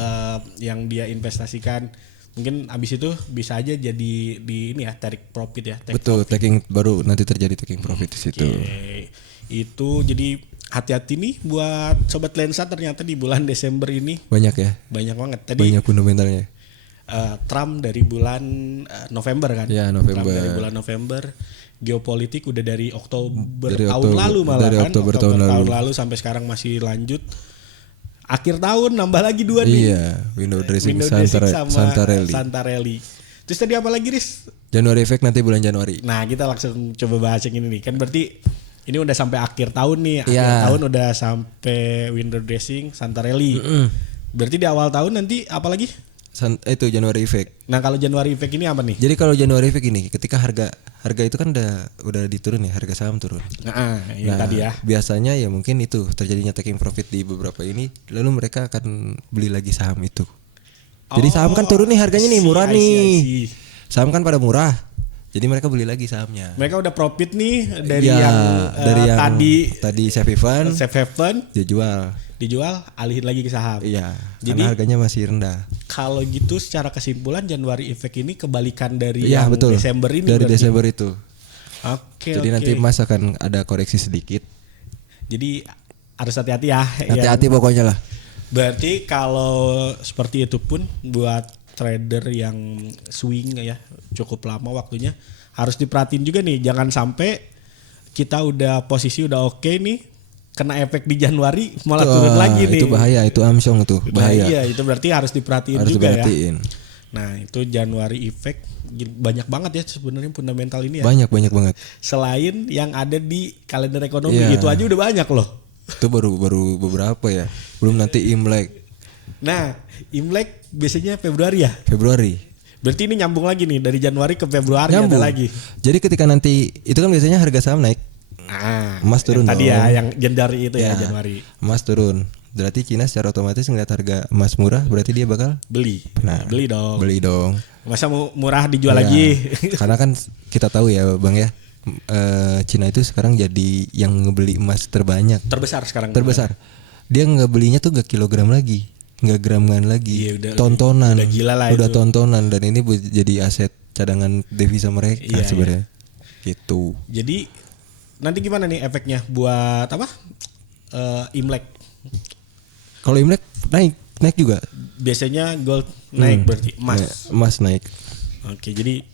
Yang dia investasikan. Mungkin abis itu bisa aja jadi di ini ya, tarik profit ya. Betul, baru nanti terjadi taking profit di situ. Itu jadi hati-hati nih buat sobat lensa, ternyata di bulan Desember ini banyak ya. Banyak banget. Tadi banyak fundamentalnya. Trump dari bulan November kan? Ya, November. Trump dari bulan November. Geopolitik udah dari Oktober tahun lalu malah kan. Oktober tahun lalu sampai sekarang masih lanjut. Akhir tahun nambah lagi 2 nih. Iya, window dressing Santarelli. Terus tadi apa lagi, Riz? Januari effect nanti bulan Januari. Nah, kita langsung coba bahas yang ini nih. Kan berarti ini udah sampai akhir tahun nih. Akhir tahun udah sampai window dressing Santarelli. Berarti di awal tahun nanti apa lagi? Itu Januari effect. Nah, kalau Januari effect ini apa nih? Jadi kalau Januari effect ini ketika harga itu kan udah diturun ya, harga saham turun. Tadi ya. Biasanya ya mungkin itu terjadinya taking profit di beberapa ini, lalu mereka akan beli lagi saham itu. Jadi saham kan turun nih harganya nih, murah nih. Saham kan pada murah. Jadi mereka beli lagi sahamnya. Mereka udah profit nih dari yang tadi Safe Haven dijual alihin lagi ke saham. Iya. Jadi harganya masih rendah. Kalau gitu secara kesimpulan Januari effect ini kebalikan dari yang betul. Desember ini. Dari Desember itu. Jadi nanti emas akan ada koreksi sedikit. Jadi harus hati-hati ya. Hati-hati pokoknya lah. Berarti kalau seperti itu pun buat trader yang swing ya cukup lama waktunya harus diperhatiin juga nih, jangan sampai kita udah posisi udah oke nih kena efek di Januari malah turun lagi nih. Itu bahaya, itu amsyong tuh bahaya. Iya, itu berarti harus diperhatiin juga ya. Nah, itu Januari effect banyak banget ya sebenarnya fundamental ini ya. Banyak banget. Selain yang ada di kalender ekonomi itu aja udah banyak loh. Itu baru beberapa ya. Belum nanti Imlek. Nah, Imlek biasanya Februari ya? Februari. Berarti ini nyambung lagi nih dari Januari ke Februari ada lagi. Jadi ketika nanti itu kan biasanya harga saham naik. Emas turun tadi ya yang Januari itu ya Januari. Emas turun. Berarti Cina secara otomatis ngeliat harga emas murah, berarti dia bakal beli. Nah, beli dong. Masa murah dijual lagi? Karena kan kita tahu ya, Bang ya. Cina itu sekarang jadi yang ngebeli emas terbanyak. Terbesar sekarang. Dia ngebelinya tuh gak kilogram lagi, nggak graman lagi. Iya, tontonan. Udah gila lah udah itu. Tontonan, dan ini jadi aset cadangan devisa mereka sebenarnya. Gitu. Jadi nanti gimana nih efeknya buat apa? Imlek. Kalau Imlek naik juga. Biasanya gold naik berarti emas naik. Oke, jadi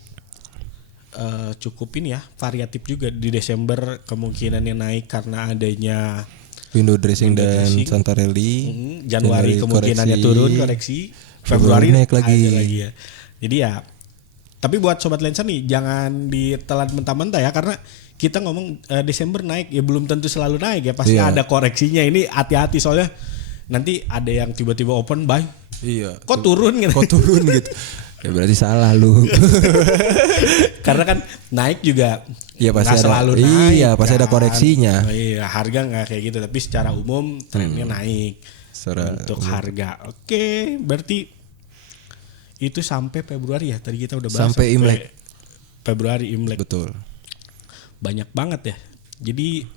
cukup ini ya, variatif juga di Desember kemungkinannya naik karena adanya window dressing dan Santarelli. Januari kemungkinannya turun koreksi. Februari naik lagi ya. Jadi ya, tapi buat sobat lensa nih jangan ditelan mentah-mentah ya, karena kita ngomong Desember naik ya belum tentu selalu naik ya, pasti ada koreksinya. Ini hati-hati soalnya nanti ada yang tiba-tiba open buy. Iya. Kok turun gitu. Ya berarti salah lu. Karena kan naik juga ya pasti selalu naik. Iya, pasti ada koreksinya. Iya, harga nggak kayak gitu, tapi secara umum trennya naik untuk harga. Oke, berarti itu sampai Februari ya. Tadi kita udah bahas sampai Imlek. Februari Imlek. Betul. Banyak banget ya. Jadi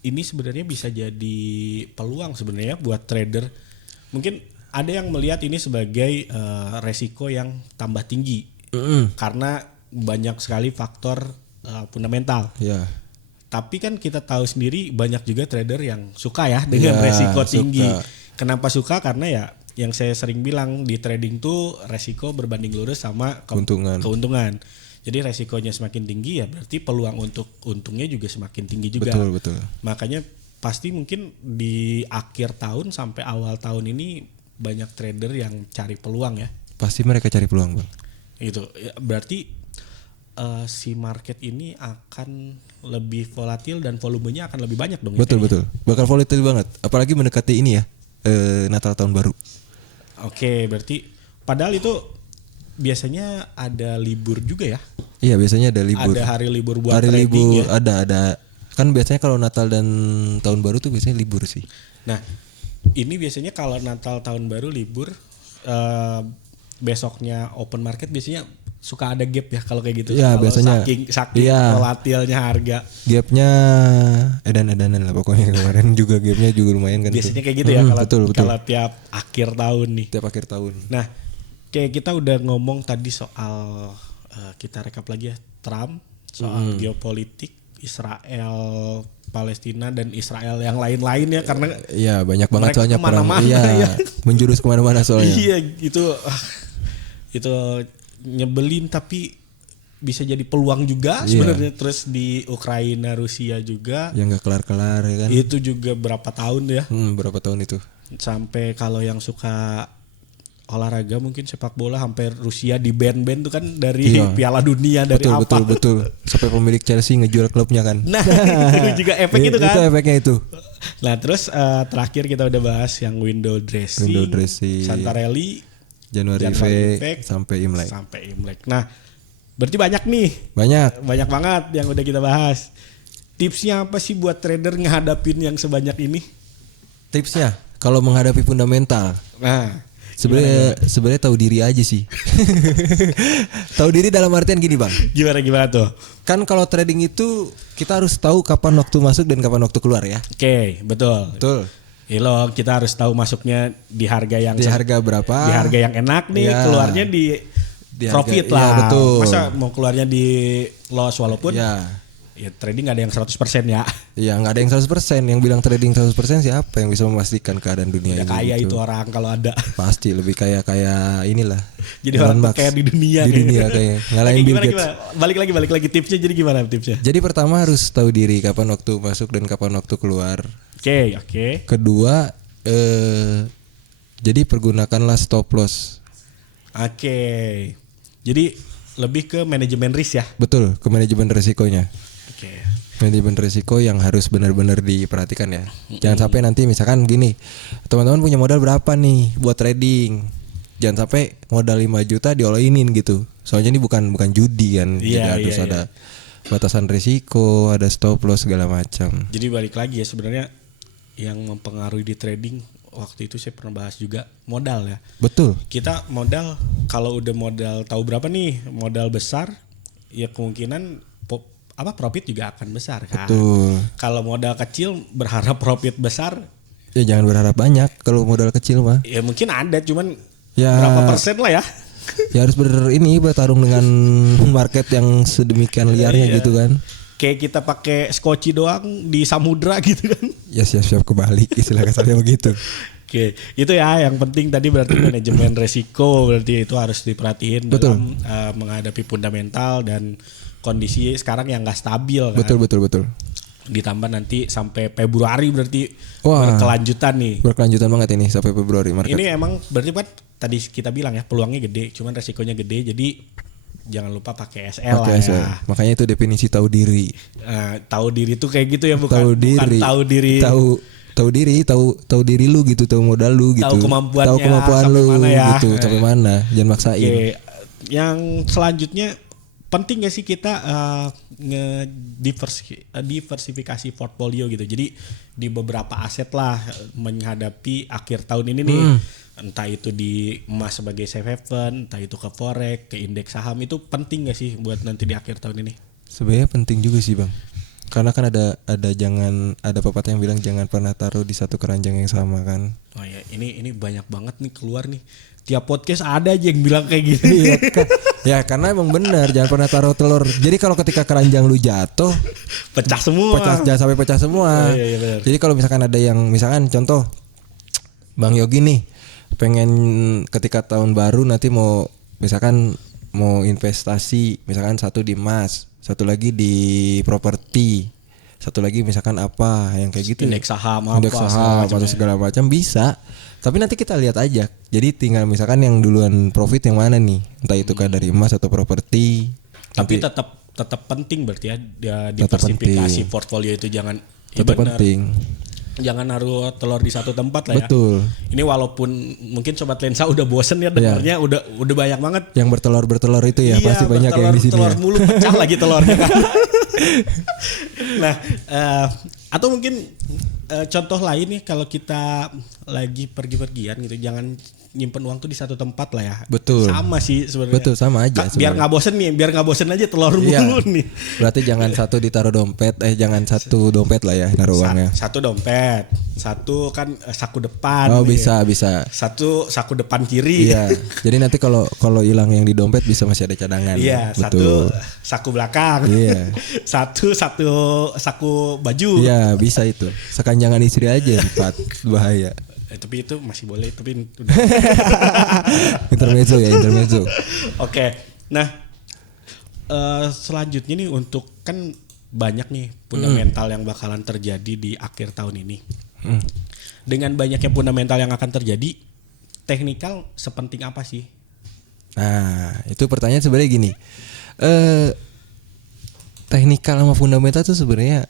ini sebenarnya bisa jadi peluang sebenarnya buat trader. Mungkin ada yang melihat ini sebagai resiko yang tambah tinggi karena banyak sekali faktor fundamental. Tapi kan kita tahu sendiri banyak juga trader yang suka ya dengan resiko tinggi. Kenapa suka? Karena ya yang saya sering bilang di trading tuh resiko berbanding lurus sama keuntungan. Jadi resikonya semakin tinggi ya berarti peluang untuk untungnya juga semakin tinggi juga. Betul. Makanya pasti mungkin di akhir tahun sampai awal tahun ini banyak trader yang cari peluang ya. Pasti mereka cari peluang, Bang. Itu berarti si market ini akan lebih volatil dan volumenya akan lebih banyak dong. Betul. Bakal volatil banget. Apalagi mendekati ini ya, Natal tahun baru. Oke, berarti padahal itu biasanya ada libur juga ya? Iya, biasanya ada libur. Ada hari libur buat hari trading libur, ya? Ada. Kan biasanya kalau Natal dan tahun baru tuh biasanya libur sih. Nah, ini biasanya kalau Natal tahun baru libur, besoknya open market biasanya suka ada gap ya kalau kayak gitu. Iya, kalau biasanya saking volatilnya harga. Gapnya edan-edanan lah pokoknya. Kemarin juga gapnya juga lumayan kan. Biasanya kayak gitu ya kalau tiap akhir tahun nih. Tiap akhir tahun. Nah, kayak kita udah ngomong tadi soal kita rekap lagi ya, Trump, soal geopolitik, Israel, Palestina dan Israel yang lain-lain ya, karena iya banyak banget soalnya perang. Iya, menjurus kemana-mana soalnya. Iya itu nyebelin tapi bisa jadi peluang juga sebenarnya. Terus di Ukraina Rusia juga yang nggak kelar-kelar ya kan. Itu juga berapa tahun ya? Berapa tahun itu? Sampai kalau yang suka olahraga mungkin sepak bola hampir Rusia di ban tuh kan dari Piala Dunia dari betul. Sampai pemilik Chelsea ngejual klubnya kan. Nah, itu juga efek itu kan. Itu efeknya itu. Nah, terus terakhir kita udah bahas yang window dressing. Santarelli, Januari Effect sampai Imlek. Nah, berarti banyak nih. Banyak banget yang udah kita bahas. Tipsnya apa sih buat trader ngehadapin yang sebanyak ini? Tipsnya kalau menghadapi fundamental. Nah, sebenarnya tahu diri aja sih. Tahu diri dalam artian gini, Bang. Gimana tuh? Kan kalau trading itu kita harus tahu kapan waktu masuk dan kapan waktu keluar ya. Oke, betul. Loh, kita harus tahu masuknya di harga yang harga berapa? Di harga yang enak nih, keluarnya di profit harga, lah. Ya, betul. Masa mau keluarnya di loss walaupun ya trading gak ada yang 100% ya. Iya, gak ada yang 100%. Yang bilang trading 100% siapa yang bisa memastikan keadaan dunia ini? Kaya gitu. Itu orang kalau ada. Pasti lebih kaya inilah. Jadi orang kaya di dunia. Di dunia kayak ngalahin Bill Gates. Balik lagi tipsnya, jadi gimana tipsnya? Jadi pertama harus tahu diri kapan waktu masuk dan kapan waktu keluar. Oke. Kedua jadi pergunakanlah stop loss. Oke. Jadi lebih ke manajemen risk ya? Betul, ke manajemen risikonya. Oke. Manajemen risiko yang harus benar-benar diperhatikan ya. Jangan sampai nanti misalkan gini, teman-teman punya modal berapa nih buat trading? Jangan sampai modal 5 juta di-all-inin gitu. Soalnya ini bukan judi kan. Jadi harus ada batasan risiko, ada stop loss segala macam. Jadi balik lagi ya, sebenarnya yang mempengaruhi di trading waktu itu saya pernah bahas juga modal ya. Betul. Kita modal, kalau udah modal tahu berapa nih, modal besar ya kemungkinan profit juga akan besar kan. Betul. Kalau modal kecil berharap profit besar, ya jangan berharap banyak kalau modal kecil mah. Ya mungkin ada, cuman berapa persen lah ya. Ya harus bertarung dengan market yang sedemikian liarnya gitu kan. Kayak kita pakai skoci doang di samudra gitu kan. Ya siap-siap kebalik istilah kasarnya begitu. Oke, itu ya yang penting tadi berarti manajemen resiko berarti itu harus diperhatiin dalam menghadapi fundamental dan kondisi sekarang yang nggak stabil kan. Betul. Ditambah nanti sampai Februari berarti berkelanjutan nih. Berkelanjutan banget ini sampai Februari market. Ini emang berarti kan tadi kita bilang ya peluangnya gede, cuman resikonya gede, jadi jangan lupa pakai SL lah ya. Makanya itu definisi tahu diri. Tahu diri tuh kayak gitu ya, bukan tahu diri lu gitu, tahu modal lu gitu. Tahu kemampuan lu gitu, sampai mana, jangan maksain. Yang selanjutnya penting gak sih kita diversifikasi portfolio gitu. Jadi di beberapa aset lah menghadapi akhir tahun ini nih. Entah itu di emas sebagai safe haven, entah itu ke forex, ke indeks saham, itu penting gak sih buat nanti di akhir tahun ini? Sebenarnya penting juga sih, Bang. Karena kan ada pepatah yang bilang jangan pernah taruh di satu keranjang yang sama kan. Oh ya, ini banyak banget nih keluar nih. Tiap podcast ada aja yang bilang kayak gini. Ya karena emang benar, jangan pernah taruh telur. Jadi kalau ketika keranjang lu jatuh, pecah semua. Jangan sampai pecah semua. Iya, jadi kalau misalkan ada yang, misalkan contoh Bang Yogi nih, pengen ketika tahun baru nanti mau misalkan mau investasi, misalkan satu di emas, satu lagi di properti, satu lagi misalkan apa yang kayak gitu, indeks saham atau segala macam bisa. Tapi nanti kita lihat aja. Jadi tinggal misalkan yang duluan profit yang mana nih, entah itu dari emas atau properti. Tapi tetap penting berarti ya diversifikasi portfolio itu, jangan tetap penting. Jangan naruh telur di satu tempat lah ya. Betul. Ini walaupun mungkin sobat lensa udah bosen ya dengarnya, udah banyak banget. Yang bertelur itu ya, pasti banyak yang di sini. Telur mulu pecah lagi telurnya kan. Nah, atau mungkin contoh lain nih, kalau kita lagi pergi-pergian gitu, jangan nyimpen uang tuh di satu tempat lah ya. Betul. Sama sih sebenarnya. Betul, sama aja. Biar nggak bosen aja telur mulu nih. Berarti jangan satu ditaruh dompet, jangan satu dompet lah ya naruh uangnya. Satu dompet, satu kan saku depan. Oh nih. bisa. Satu saku depan kiri. Iya. Jadi nanti kalau hilang yang di dompet bisa masih ada cadangan. Iya. Betul. Satu saku belakang. Iya. satu saku baju. Iya bisa itu. Sekanjangan istri aja empat, bahaya. Tapi itu masih boleh, tapi intermezzo. Oke. Nah, selanjutnya nih, untuk kan banyak nih fundamental yang bakalan terjadi di akhir tahun ini. Dengan banyaknya fundamental yang akan terjadi, teknikal sepenting apa sih? Nah, itu pertanyaan sebenarnya gini. Teknikal sama fundamental tuh sebenarnya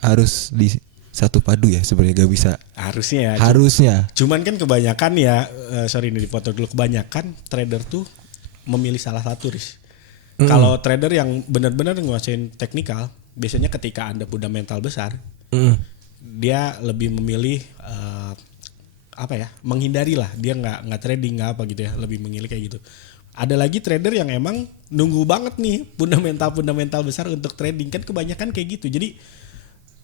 harus di satu padu ya, sebenarnya gak bisa. Harusnya. Cuman kan kebanyakan ya, sorry ini dipotong dulu, kebanyakan trader tuh memilih salah satu, Riz. Kalau trader yang benar-benar nguasain teknikal, biasanya ketika Anda fundamental besar, dia lebih memilih menghindari lah, dia nggak trading nggak apa gitu ya, lebih memilih kayak gitu. Ada lagi trader yang emang nunggu banget nih fundamental besar untuk trading, kan kebanyakan kayak gitu. Jadi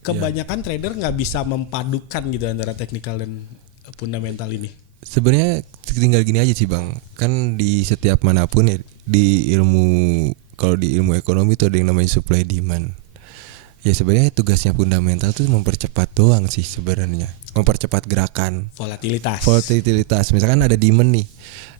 kebanyakan trader nggak bisa mempadukan gitu antara teknikal dan fundamental ini. Sebenarnya tinggal gini aja sih Bang, kan di setiap manapun ya, kalau di ilmu ekonomi itu ada yang namanya supply demand. Ya sebenarnya tugasnya fundamental tuh mempercepat doang sih sebenarnya, mempercepat gerakan. Volatilitas. Misalkan ada demand nih,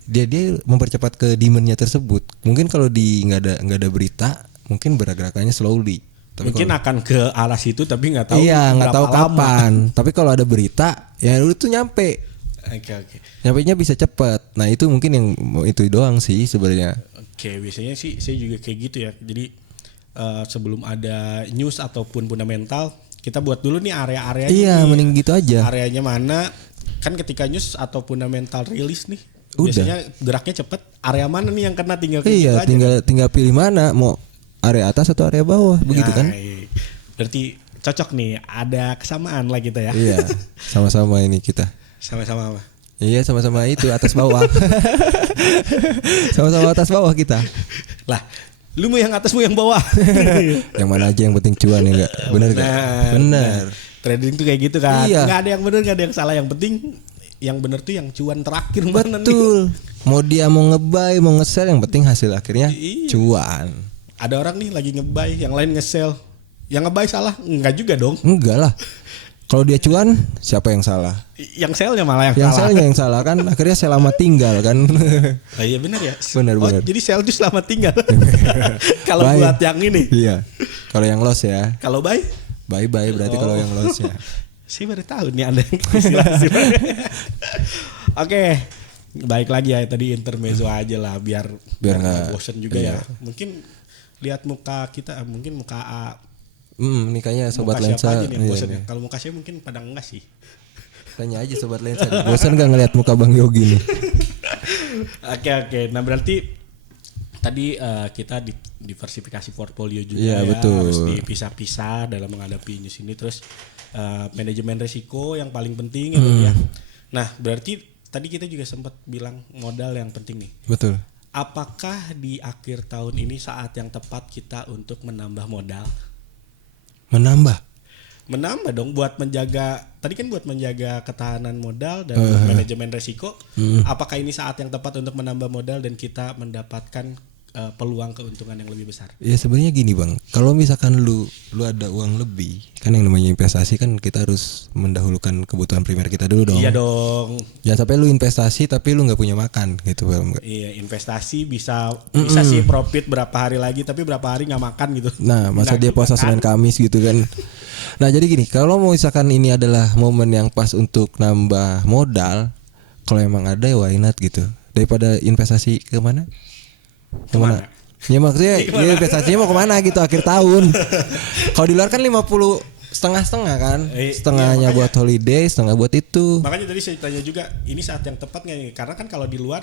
dia mempercepat ke demandnya tersebut. Mungkin kalau nggak ada berita, mungkin bergerakannya slowly. Mungkin akan ke arah situ tapi nggak tahu. Iya, nggak tahu kapan. Tapi kalau ada berita, ya lu tuh nyampe. Oke. Nyampenya bisa cepat. Nah itu mungkin yang itu doang sih sebenarnya. Oke, biasanya sih saya juga kayak gitu ya. Jadi sebelum ada news ataupun fundamental, kita buat dulu nih area-areanya. Iya, mending gitu aja. Areanya mana? Kan ketika news atau fundamental rilis nih, biasanya geraknya cepat. Area mana nih yang kena, tinggal pilih aja. Tinggal pilih mana, mau area atas atau area bawah, begitu kan? Berarti cocok nih, ada kesamaan lah kita ya. Iya, sama-sama ini kita. Sama-sama apa? Iya, sama-sama itu atas bawah. Sama-sama atas bawah kita. Lah, lu mau yang atas mau yang bawah? Yang mana aja yang penting cuan ya enggak? Benar. Trading tuh kayak gitu kan. Iya. Enggak ada yang benar, enggak ada yang salah, yang penting yang benar tuh yang cuan terakhir. Betul. Mau dia mau nge-buy, mau nge-sell, yang penting hasil akhirnya cuan. Ada orang nih lagi nge-buy, yang lain nge-sell. Yang nge-buy salah? Enggak juga dong. Enggak lah. Kalau dia cuan, siapa yang salah? Yang sell-nya malah yang salah. Yang sell-nya yang salah kan, akhirnya selamat tinggal kan. Oh iya benar ya. Benar. Jadi sell itu selamat tinggal. Kalau buat yang ini. Iya. Kalau yang loss ya. Kalau buy? Buy berarti kalau yang loss ya. Saya baru tahu nih Anda istilah. Oke. Baik lagi ya, tadi intermezzo aja lah biar nggak bosen juga ya. Mungkin lihat muka kita, mungkin muka Nih kayaknya sobat lensa. Iya. Kalau muka saya mungkin pada enggak sih. Tanya aja sobat lensa, bosan gak ngeliat muka Bang Yogi nih? Oke. Nah berarti tadi kita diversifikasi portfolio juga ya. Betul. Harus dipisah-pisah dalam menghadapi news ini. Terus manajemen risiko yang paling penting ya. Nah berarti tadi kita juga sempat bilang modal yang penting nih. Betul. Apakah di akhir tahun ini saat yang tepat kita untuk menambah modal? Menambah dong, buat menjaga, tadi kan buat menjaga ketahanan modal dan manajemen risiko. Apakah ini saat yang tepat untuk menambah modal dan kita mendapatkan peluang keuntungan yang lebih besar? Ya sebenarnya gini bang, kalau misalkan lu ada uang lebih, kan yang namanya investasi kan kita harus mendahulukan kebutuhan primer kita dulu dong. Iya dong. Jangan sampai lu investasi tapi lu nggak punya makan gitu bang. Iya, investasi bisa sih profit berapa hari lagi, tapi berapa hari nggak makan gitu. Nah masa dia puasa Senin Kamis gitu kan. Nah jadi gini, kalau mau misalkan ini adalah momen yang pas untuk nambah modal, kalau emang ada ya why not gitu. Daripada investasi kemana? Kemana? Ya maksudnya ya investasinya mau kemana gitu akhir tahun. Kalau di luar kan 50 setengah kan, setengahnya buat holiday, setengah buat itu. Makanya tadi saya tanya juga, ini saat yang tepat nggak nih? Karena kan kalau di luar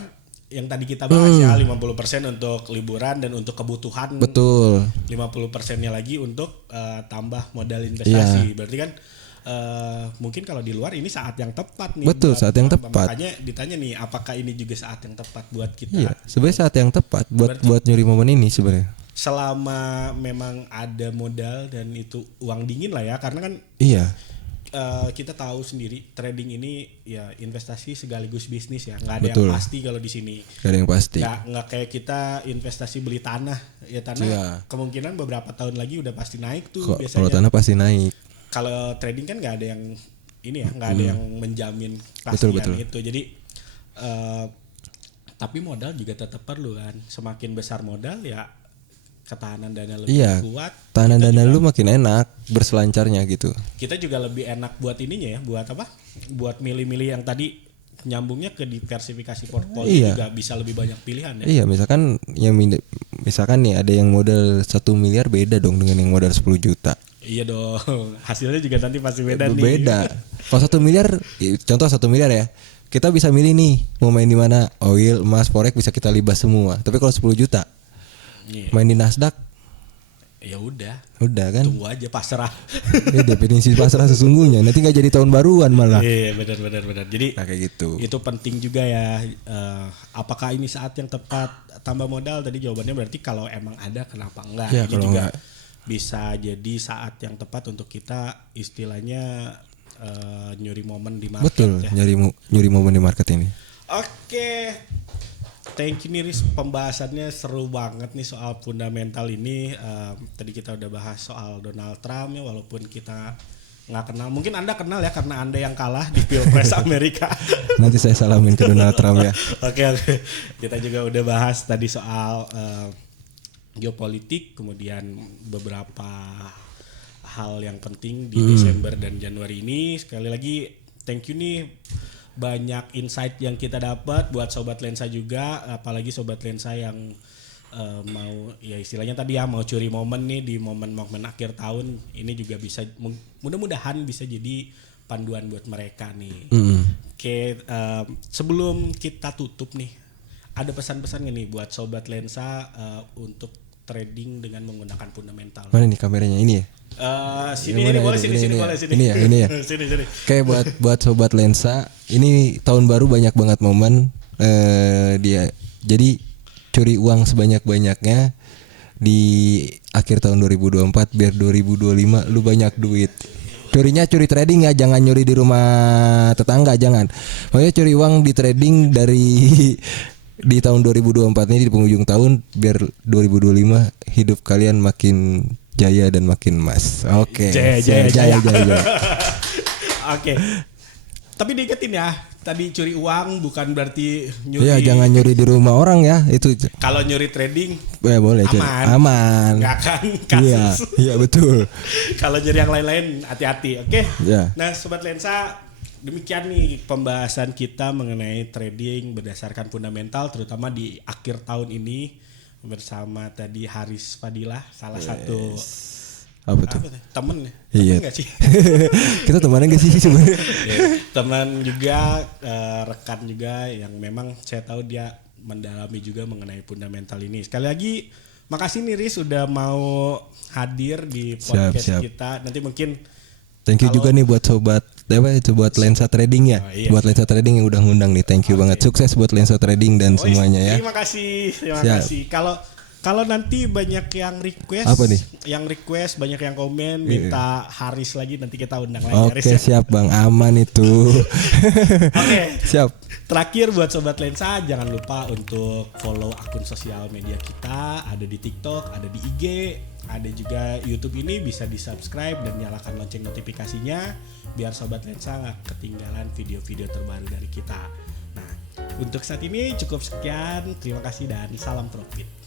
yang tadi kita bahas ya 50% untuk liburan dan untuk kebutuhan. Betul. 50%-nya lagi untuk tambah modal investasi. Berarti kan mungkin kalau di luar ini saat yang tepat nih. Betul, saat yang tepat. Makanya ditanya nih, apakah ini juga saat yang tepat buat kita? Iya, sebenarnya saat yang tepat buat nyuri momen ini sebenarnya. Selama memang ada modal dan itu uang dingin lah ya, karena kan kita tahu sendiri trading ini ya investasi sekaligus bisnis ya, nggak ada yang pasti kalau di sini. Nggak ada yang pasti. Nggak kayak kita investasi beli tanah, ya tanah kemungkinan beberapa tahun lagi udah pasti naik tuh biasanya. Kalau tanah pasti naik. Kalau trading kan nggak ada yang ini ya, nggak ada yang menjamin pastian itu. Jadi tapi modal juga tetap perlu kan. Semakin besar modal ya ketahanan dana lebih kuat. Tahanan dana lu makin enak berselancarnya gitu. Kita juga lebih enak buat ininya ya, buat apa? Buat milih-milih yang tadi nyambungnya ke diversifikasi portfolio juga bisa lebih banyak pilihan ya. Iya, misalkan nih ada yang modal 1 miliar beda dong dengan yang modal 10 juta. Iya dong, hasilnya juga nanti pasti beda nih. Beda. Kalau 1 miliar, contoh 1 miliar ya, kita bisa milih nih mau main di mana, oil, emas, forex bisa kita libas semua. Tapi kalau 10 juta, main di Nasdaq, ya udah kan. Tunggu aja pasrah. Ya definisi pasrah sesungguhnya. Nanti nggak jadi tahun baruan malah. Iya benar. Jadi kayak gitu. Itu penting juga ya. Apakah ini saat yang tepat tambah modal? Tadi jawabannya berarti kalau emang ada kenapa enggak? Ya, ini juga bisa jadi saat yang tepat untuk kita istilahnya nyuri momen di market. Betul, ya. nyuri momen di market ini. Oke. Thank you nih Riz, pembahasannya seru banget nih soal fundamental ini. Tadi kita udah bahas soal Donald Trump ya, walaupun kita nggak kenal. Mungkin Anda kenal ya karena Anda yang kalah di Pilpres Amerika. Nanti saya salamin ke Donald Trump ya. Oke. Kita juga udah bahas tadi soal geopolitik, kemudian beberapa hal yang penting di Desember dan Januari ini. Sekali lagi thank you nih, banyak insight yang kita dapat buat Sobat Lensa juga, apalagi Sobat Lensa yang mau ya istilahnya tadi ya mau curi momen nih di momen-momen akhir tahun ini juga bisa mudah-mudahan bisa jadi panduan buat mereka nih. Oke, sebelum kita tutup nih, ada pesan-pesan gak nih buat Sobat Lensa untuk trading dengan menggunakan fundamental? Mana nih kameranya ini ya? Sini boleh sini. Ini ya. Sini. Kayak buat Sobat Lensa, ini tahun baru banyak banget momen dia. Jadi curi uang sebanyak-banyaknya di akhir tahun 2024 biar 2025 lu banyak duit. Curinya curi trading ya, jangan nyuri di rumah tetangga, jangan. Makanya curi uang di trading di tahun 2024 ini di penghujung tahun biar 2025 hidup kalian makin jaya dan makin emas. Oke. Jaya. Oke. Tapi diingetin ya, tadi curi uang bukan berarti nyuri. Iya, jangan nyuri di rumah orang ya, itu. Kalau nyuri trading boleh aman. Enggak akan kasus. Iya betul. Kalau nyuri yang lain-lain hati-hati, oke? Yeah. Nah, Sobat Lensa, demikian nih pembahasan kita mengenai trading berdasarkan fundamental, terutama di akhir tahun ini bersama tadi Haris Fadilah, salah satu apa tuh? Temen iya. Nggak sih? Kita temenan gak sih sebenarnya? Teman juga, rekan juga yang memang saya tahu dia mendalami juga mengenai fundamental ini. Sekali lagi makasih nih Riz udah mau hadir di podcast kita. Nanti mungkin thank you juga nih buat sobat Lensa Trading ya. Iya. Buat Lensa Trading yang udah ngundang nih. Thank you banget. Sukses buat Lensa Trading dan semuanya ya. Terima kasih. Kalau Kalau nanti banyak yang request, apa nih? Yang request banyak yang komen minta Haris lagi, nanti kita undang lagi. Oke, Haris, siap Bang, aman itu. Oke, siap. Terakhir buat Sobat Lensa, jangan lupa untuk follow akun sosial media kita, ada di TikTok, ada di IG, ada juga YouTube ini, bisa di subscribe dan nyalakan lonceng notifikasinya biar Sobat Lensa gak ketinggalan video-video terbaru dari kita. Nah, untuk saat ini cukup sekian, terima kasih dan salam profit.